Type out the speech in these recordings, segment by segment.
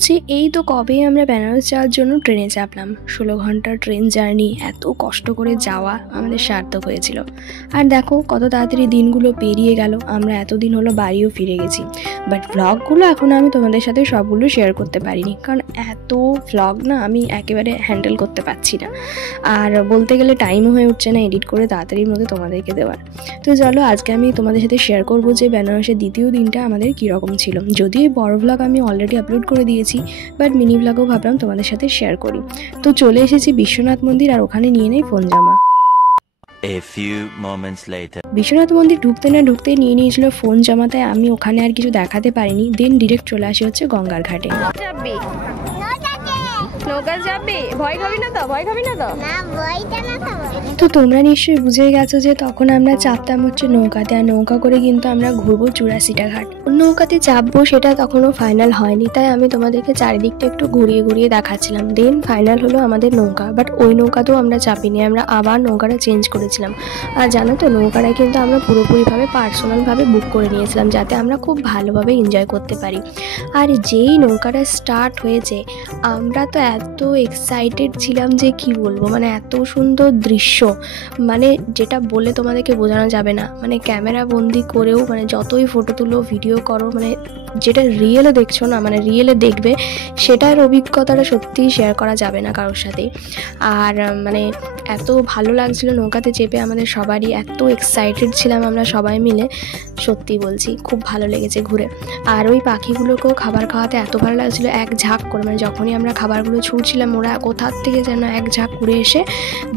হচ্ছে এই তো কবেই আমরা বেনারস যাওয়ার জন্য ট্রেনে চাপলাম। 16 ঘন্টার ট্রেন জার্নি, এত কষ্ট করে যাওয়া আমাদের সার্থক হয়েছিল। আর দেখো কত তাড়াতাড়ি দিনগুলো পেরিয়ে গেল, আমরা এতদিন হলো বাড়িও ফিরে গেছি। বাট ভ্লগগুলো এখনও আমি তোমাদের সাথে সবগুলো শেয়ার করতে পারিনি, কারণ এত ভ্লগ না আমি একেবারে হ্যান্ডেল করতে পারছি না, আর বলতে গেলে টাইমও হয়ে উঠছে না এডিট করে তাড়াতাড়ির মধ্যে তোমাদেরকে দেওয়ার। তো চলো আজকে আমি তোমাদের সাথে শেয়ার করবো যে বেনারসের দ্বিতীয় দিনটা আমাদের কীরকম ছিল। যদিও এই বড় ভ্লগ আমি অলরেডি আপলোড করে দিয়েছি, বাট মিনি ভ্লগও ভাবলাম তোমাদের সাথে শেয়ার করি। তো চলে এসেছি বিশ্বনাথ মন্দির, আর ওখানে নিয়ে নেই ফোন জামা। A few moments later. Biswanath মন্দির ঢুকতে না ঢুকতে নিয়ে নিয়েছিল ফোন জামাতে, আমি ওখানে আর কিছু দেখাতে পারিনি। দেন ডিরেক্ট চলে আসি হচ্ছে গঙ্গার ঘাটে। নৌকা যাবে, ভয় খাবি না তো? ভয় খাবি না তো? তো তোমরা নিশ্চয়ই বুঝে গেছো যে তখন আমরা চাপতাম হচ্ছে নৌকাতে, আর নৌকা করে কিন্তু আমরা ঘুরবো 84টা ঘাট। নৌকাতে চাপবো সেটা তখনও ফাইনাল হয়নি, তাই আমি তোমাদেরকে চারিদিকটা একটু ঘুরিয়ে ঘুরিয়ে দেখাচ্ছিলাম। দেন ফাইনাল হলো আমাদের নৌকা, বাট ওই নৌকাতেও আমরা চাপিনি, আমরা আবার নৌকাটা চেঞ্জ করেছিলাম। আর জানো তো নৌকাটা কিন্তু আমরা পুরোপুরিভাবে পার্সোনালভাবে বুক করে নিয়েছিলাম, যাতে আমরা খুব ভালোভাবে এনজয় করতে পারি। আর যেই নৌকাটা স্টার্ট হয়েছে আমরা তো এত এক্সাইটেড ছিলাম যে কি বলবো, মানে এত সুন্দর দৃশ্য, মানে যেটা বলে তোমাদেরকে বোঝানো যাবে না। মানে ক্যামেরা বন্দি করেও, মানে যতই ফটো তুলো ভিডিও করো, মানে যেটা রিয়েলে দেখছো না, মানে রিয়েলে দেখবে সেটার অভিজ্ঞতাটা সত্যিই শেয়ার করা যাবে না কারোর সাথেই। আর মানে এত ভালো লাগছিল নৌকাতে চেপে, আমাদের সবারই এত এক্সাইটেড ছিলাম আমরা সবাই মিলে, সত্যি বলছি খুব ভালো লেগেছে ঘুরে। আর ওই পাখিগুলোকেও খাবার খাওয়াতে এত ভালো লাগছিলো, এক ঝাঁক করে, মানে যখনই আমরা খাবারগুলো ছুঁড়ছিলাম ওরা কোথার থেকে যেন এক ঝাঁক উড়ে এসে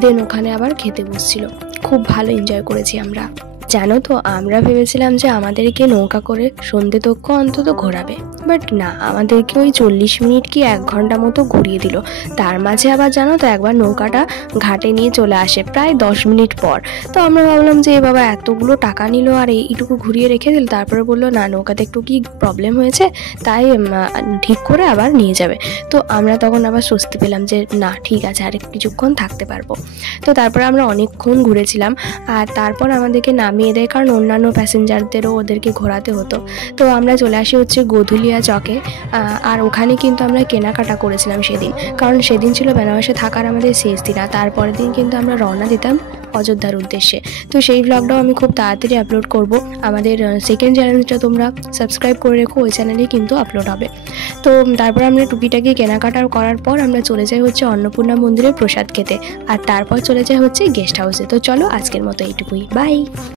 দেন ওখানে আবার খেতে বসছিল। খুব ভালো এনজয় করেছি আমরা। জানো তো আমরা ভেবেছিলাম যে আমাদেরকে নৌকা করে সন্ধ্যে তক্ষ অন্তত ঘোরাবে, বাট না, আমাদেরকে ওই 40 মিনিট কি 1 ঘন্টা মতো ঘুরিয়ে দিল। তার মাঝে আবার জানো তো একবার নৌকাটা ঘাটে নিয়ে চলে আসে প্রায় 10 মিনিট পর। তো আমরা ভাবলাম যে বাবা এতগুলো টাকা নিল আর এইটুকু ঘুরিয়ে রেখে দিল, তারপরে বললো না নৌকাতে একটু কি প্রবলেম হয়েছে তাই ঠিক করে আবার নিয়ে যাবে। তো আমরা তখন আবার স্বস্তি পেলাম যে না ঠিক আছে আর কিছুক্ষণ থাকতে পারবো। তো তারপরে আমরা অনেকক্ষণ ঘুরেছিলাম, আর তারপর আমাদেরকে নামিয়ে দেয়, কারণ অন্যান্য প্যাসেঞ্জারদেরও ওদেরকে ঘোরাতে হতো। তো আমরা চলে আসি হচ্ছে গধুলিয়া চকে, আর ওখানে কিন্তু আমরা কেনাকাটা করেছিলাম সেদিন, কারণ সেদিন ছিল বেনারসে থাকার আমাদের শেষ দিন, আর তারপরের দিন কিন্তু আমরা রওনা দিতাম অযোধ্যার উদ্দেশ্যে। তো সেই ভ্লগটাও আমি খুব তাড়াতাড়ি আপলোড করব। আমাদের সেকেন্ড চ্যানেলটা তোমরা সাবস্ক্রাইব করে রেখো, ওই চ্যানেলেই কিন্তু আপলোড হবে। তো তারপর আমরা টুপিটাকে কেনাকাটা করার পর আমরা চলে যাই হচ্ছে অন্নপূর্ণা মন্দিরে প্রসাদ খেতে, আর তারপর চলে যাই হচ্ছে গেস্ট হাউসে। তো চলো আজকের মতো এইটুকুই, বাই।